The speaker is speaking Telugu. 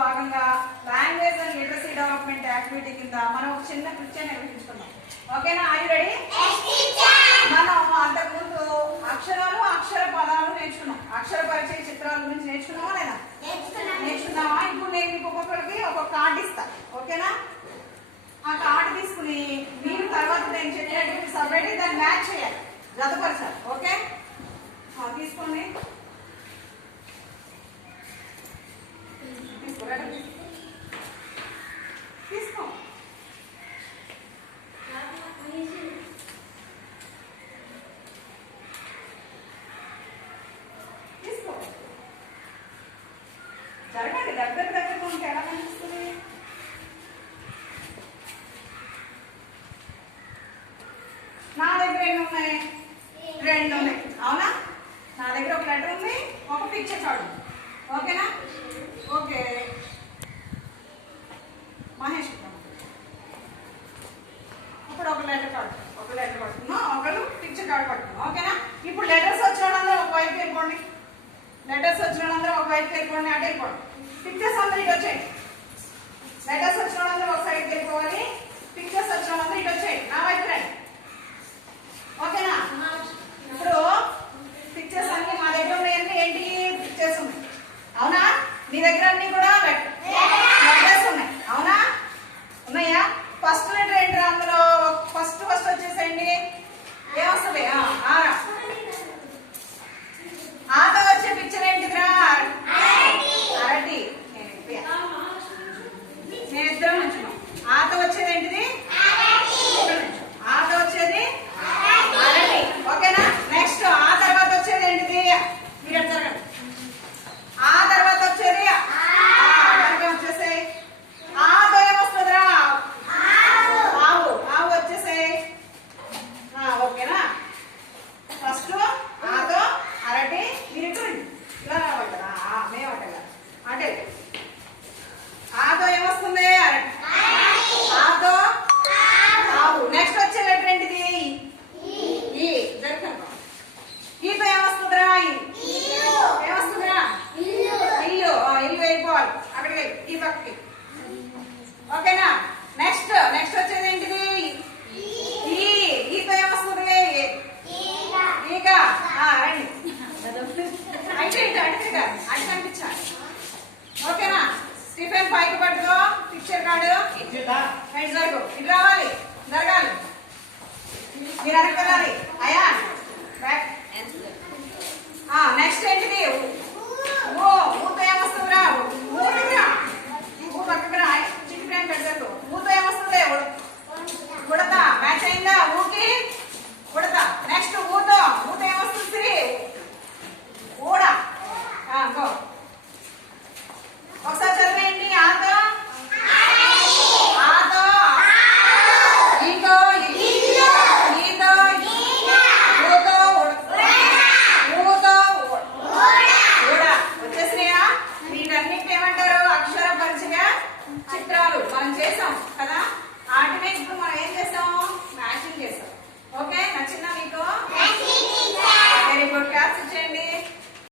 భాగంగా language and literacy development activity కింద మనం ఒక చిన్న కృత్యం నిర్వహించుకున్నాం. ఓకేనా? Are you ready? మనం అంతకుముందు అక్షరాలు అక్షర పదాలు నేర్చుకున్నాం. అక్షర పరిచయ చిత్రాల గురించి నేర్చుకున్నామా లేదా? నేర్చుకున్నామా? ఇప్పుడు నేను మీకు ఒక్కొక్కరికి ఒక్కొక్క కార్డు ఇస్తా. ఓకేనా? ఆ కార్డు తీసుకుని మీరు తర్వాత నేను చెప్పినట్టు సపరేట్ దాన్ని మ్యాచ్ చేయాలి, జతపరచాలి. ఓకే, తీసుకోండి. తీసుకో. తీసుకో. జరగండి, దగ్గర ఉంటే ఎలా కనిపిస్తుంది? నా దగ్గర ఎన్ని ఉన్నాయి? 2 ఉన్నాయి. అవునా? నా దగ్గర ఒక లెటర్ ఉంది, ఒక పిక్చర్ కార్డు. ఓకేనా? ఓకే మహేష్, ఇప్పుడు ఒక లెటర్ పడుతున్నాం, ఒకరు పిక్చర్ కార్డు పడుతున్నాం. ఓకేనా? ఇప్పుడు లెటర్స్ వచ్చిన వాళ్ళందరూ ఒక వైపు వెళ్ళిపోండి. అటు వెళ్ళిపోండి. పిక్చర్స్ అందరూ ఇటు వచ్చేయండి. లెటర్స్ వచ్చిన వాళ్ళందరూ ఒక సైడ్కి వెళ్ళిపోవాలి. పిక్చర్స్ వచ్చిన వాళ్ళందరూ ఇటు వచ్చేయండి, నా వైపు రండి. ఓకేనా? ఇప్పుడు పిక్చర్స్ అన్ని మా దగ్గర ఉన్నాయన్నీ ఏంటి? పిక్చర్స్ ఉన్నాయి. అవునా? మీ దగ్గర అన్ని కూడా లెటర్స్ ఉన్నాయి. అవునా? ఉన్నాయా? ఫస్ట్ లెటర్ ఏంటి? అందులో ఫస్ట్ వచ్చేసేయండి. ఏమొస్తుంది? ఆరా. ఆతో వచ్చే పిక్చర్ ఏంటిదిరా? అరటి. నేను ఇద్దరం నుంచున్నాం. ఆతో వచ్చేది ఏంటిది? ఆతో వచ్చేది అరటి. ఓకేనా? నెక్స్ట్ ఆ తర్వాత వచ్చేది ఏంటిది? మీరు జరగండి. ఆ తర్వాత వచ్చేది వచ్చేసాయి. ఆతో ఏమొస్తుందిరా? ఆవు. వచ్చేసాయి. ఓకేనా? ఫస్ట్ ఆతో అరటి. మీరు ఇలా రావాలి కదా, మేము అంటే ఆతో ఏమొస్తుంది? అరటి. ఆతో ఆవు. నెక్స్ట్ వచ్చే లెటర్ ఏంటిది? ఈ. జరుగుతుంది. ఈతో ఏమొస్తుందిరా? ఏమొస్తుందిరా? ఇల్లు. ఇల్లు అయిపోవాలి అక్కడికి, ఈ పక్కకి. ఓకేనా? నెక్స్ట్ వచ్చేది ఏంటిది? ఈతో ఏమొస్తుంది? ఈగ. రండి. అయితే అది కనిపించాలి. ఓకేనా? స్టీఫెన్ పైకి పట్టుకో పిక్చర్ కార్డు. జరుగు. ఇటు రావాలి, జరగాలి. మీరు అనుకోవాలి. అయ్యా నెక్స్ట్ ఏంటిది? ఊతో ఏమొస్తుందిరా? ఊరిరా. ఊ పక్కకు రా. చిట్టి ఫ్రెండ్ పెడతారు. ఊతో ఏమొస్తుంది? ఉడత. మ్యాచ్ అయిందా? ఊకి ఉడత. నెక్స్ట్ ఊతో ఏమొస్తుంది? ఊడ. గో. ఒకసారి చదివేయండి. ఆతో ఈతో ఈతో ఊతో ఊడ. వచ్చేసినాయా? వీటన్నింటి ఏమంటారు? అక్షర పరిచయ చిత్రాలు మనం చేసాం.